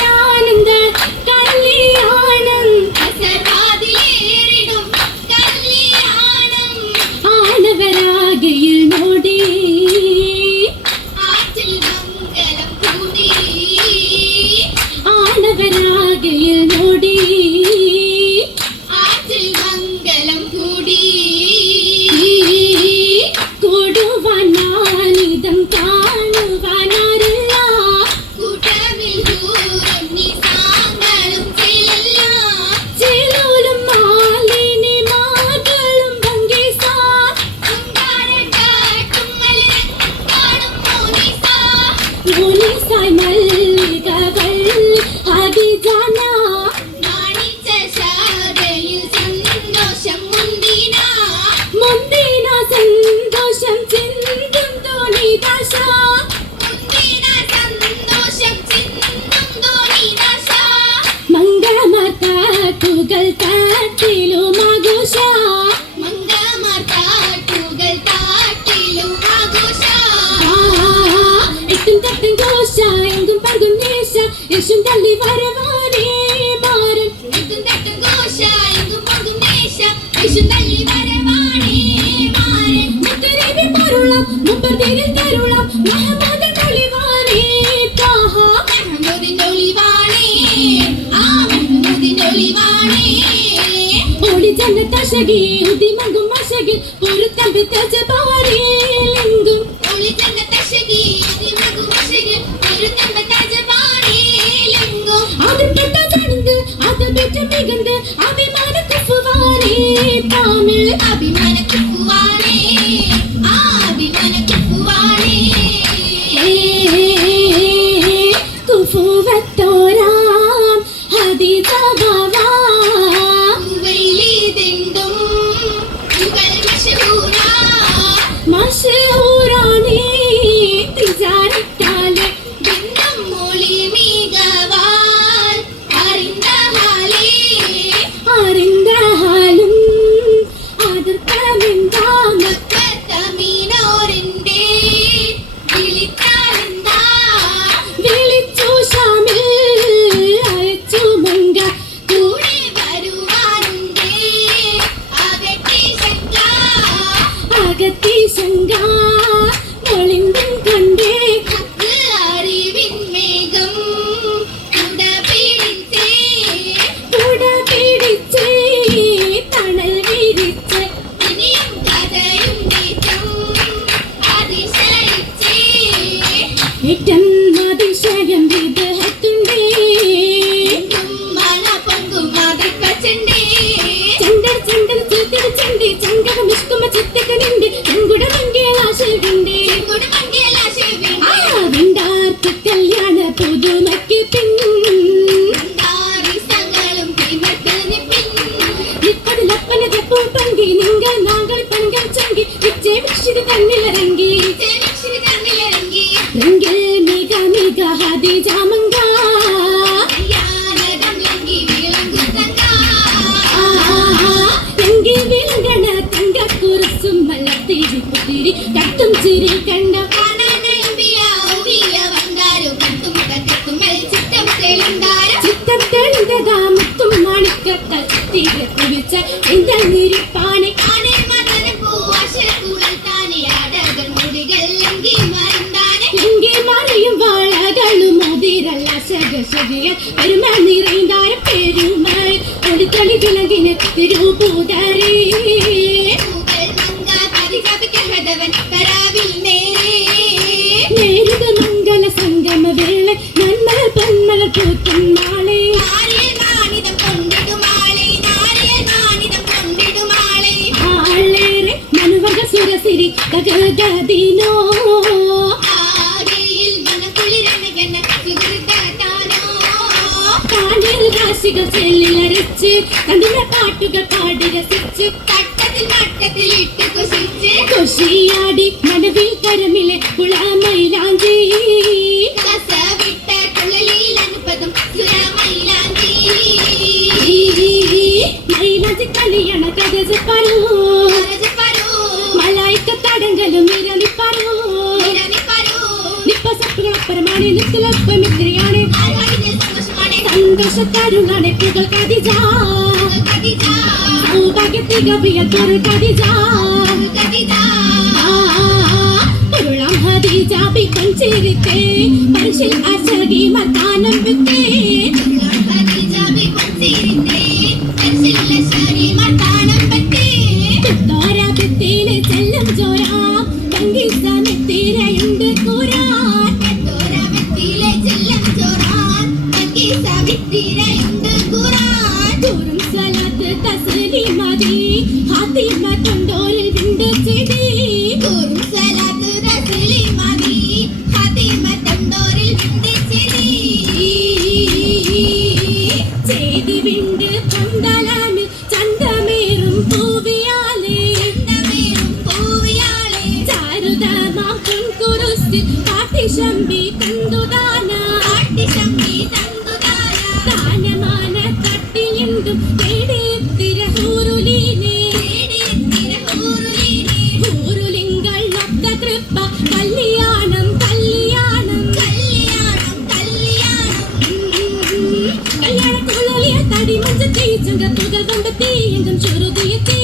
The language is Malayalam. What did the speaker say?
അത്യാനന്ദ കല്യാണം അസരാതിലേറിടും കല്യാണം ആണവരാകയിൽ നോടി ആറ്റിൽ മംഗലം കൂടി ആണവരാകയിൽ നോടി ആറ്റിൽ മംഗലം കൂടി കൂടുവാൻ ഞാനിതം കാണുവാനാരില്ല കൂട്ടമിൽ ദൂരം നിസാങ്ങളും ചിലല്ല ചിലോലും മാലിനി മാകളും ഭംഗിസാ അങ്കാരക്കാട്ടും മലരം കാണും മോനിസാ മോനിസായ് മല്ലികകൾ ഹദിജാന മാണിച്ച ശാഖയിൽ സന്തോഷം മുന്തിന മുന്തിന സന്തോഷം ചിന്തും തോണിദാശ മുന്തിന സന്തോഷം ചിന്തും തോണിദാശ മംഗളമാർക്കാട്ടുകൾ താട്ടിലുമാഘോഷ മംഗളമാർക്കാട്ടുകൾ താട്ടിലുമാഘോഷ എട്ടും തട്ടും ഘോഷ എങ്കും പങ്കും നേശ യേശും തള്ളി വരവാനേ മാരൻ എട്ടും തട്ടും ഘോഷ എങ്കും പങ്കും നേശ യേശും തള്ളി വരവാനേ മാരൻ മുത്തനബി പൊരുളം മുപ്പതിനിൽ തരുളം മഹമ്മദിൻ ഒളിവാനേ താഹ മഹമ്മദിൻ ഒളിവാനേ ആ മഹമ്മദിൻ ഒളിവാനേ ഓടി ജന്നത്തശകി ഉദിമങ്കും മശകിൽ പൊരുത്തമ്പി തജബാരേ ലിംഗും ഓടി ജന്നത്തശകി ഉദിമങ്കും മശകിൽ പൊരുത്തമ്പി തജബാരേ ലിംഗും അതിപ്പെട്ട ചടങ്ങ് അത് പെറ്റ മികந்து അഭിമാന കുഫുവാനേ താമിൽ അഭിമാന കുഫുവാനേ ആ അഭിമാന കുഫുവാനേ കുഫുവത്തോരാം ഹദിജ ബാവാ ഉവൈലിദിണ്ടും ഉവൽ മശഹൂറാ മശഹൂറാനേ തിജാരത്താലെ ദിന്നം മൊളി മികവാൽ അറിந்த ഹാലും അതിർക്കമെന്താ മക്കത്തമീനോരിന്റെ വിളിച്ചാലെന്താ വിളിച്ചു ഷാമിൽ അയച്ചു മങ്ക കൂടെ വരുവാനുണ്ടേ അകത്തി ശങ്ക ഒളിമ്പും കണ്ടേ ഹക്ക് അറിവിൻ മേഘം കുട പിടിച്ചേ തണൽ വിരിച്ച് ഇനിയും കഥയും നീറ്റം അതിശയിച്ചേ ഏറ്റം അതിശയം വിദേഹത്തിൻ്റെ മന പൊങ്കും അതിപ്പച്ചണ്ടേ ചണ്ടർ ചണ്ടർ ചിത്തിരി ചണ്ടി ചങ്കട മിഷ്കുമ ചിത്തക നിണ്ട് ചെങ്കുട മംഗലാശവിണ്ടേ വിണ്ടാർക്ക് കല്യാണ പുതുമയ്ക്ക് പിൻ പങ്കി നിങ്ങൾ നാങ്ങൾ പങ്കൾ ചങ്കി വിജയ വിക്ഷിത തന്നിലിറങ്ങി രംഗിൽ മിക മിക ഹദിജ മങ്ക രംഗി വിളങ്ങണ തങ്ക കുറിച്ചും മലത്തിരി പുതിരി കത്തും ചിരി കണ്ട ചിത്തം തെളിന്തതാ മുത്തും മാണിക്കത്തൽ തിരിച്ച എന്റെ നിരിപ്പാനെ എങ്കി മറിയും വാളകളും മുതിരല്ല ശകശകിയ പെരുമ നിറൈന്താര പെരുമൽ ഒളിത്തളി വിളങ്ങിന് തിരുപൂതരേ നേരിത മംഗള സംഗമ വേള നന്മല പൊന്മല പൂക്കും നാളെ ആളേറെ മനുവക സുരസിരി തകതീനോ കാണിൽ രാശികൾ ചെല്ലിലരച്ച് കണ്ടിന പാട്ടുകൾ പാടി രസിച്ച് തട്ടത്തിൽ ഇട്ട് കുശിയാടി മനവിൽ കരമിലെ കുളമൈലാഞ്ചി മൈലാഞ്ചി കളിയണ കഥ പറൂ മലായിക്ക തടങ്കലും നിരളി പറൂ നിപ്പ സപ്പുകളപ്പുറമാണ് നിത്തിലൊപ്പം ഇത്രയാണ് സന്തോഷക്കാരുളാണ് പുകൾ കദിജ സൗഭാഗ്യത്തികവിയത്തൊരു കദിജ പൊരുളാം ഹദീജ പിക്കൊഞ്ചിരിത്തേ പരിശിൽ അസകി മർത്താനം വിത്തേ കുത്തോര ഭിത്തിയിലെ ചെല്ലം ചോരാ പങ്കിസ നെത്തിരയുണ്ട് കൂരാൻ ദൂരം സലാത്ത് തസ്ലീമതി ഹാത്തിമ തൊണ്ടോരിൽ വിണ്ട് ചെയ്തി ചെയ്തി വിണ്ട് പന്തലാമിൽ ചന്തമേറും പൂവിയാലേ ചാരുതമാം പൊൻകുരുസിൽ പാട്ടിശമ്പി കണ്ടുദാന ദാനമാന തട്ടിയെന്തും തേടിയെത്തിര ഹൂറുലീനെ ഹൂറുലിങ്കൾ ഒത്ത തൃപ്പ കല്യാണം കല്യാണക്കുഴലിയ തടി മഞ്ചത്തി ചങ്കപ്പുകൾ കണ്ടെത്തി എങ്കും ചെറുതിയെത്തി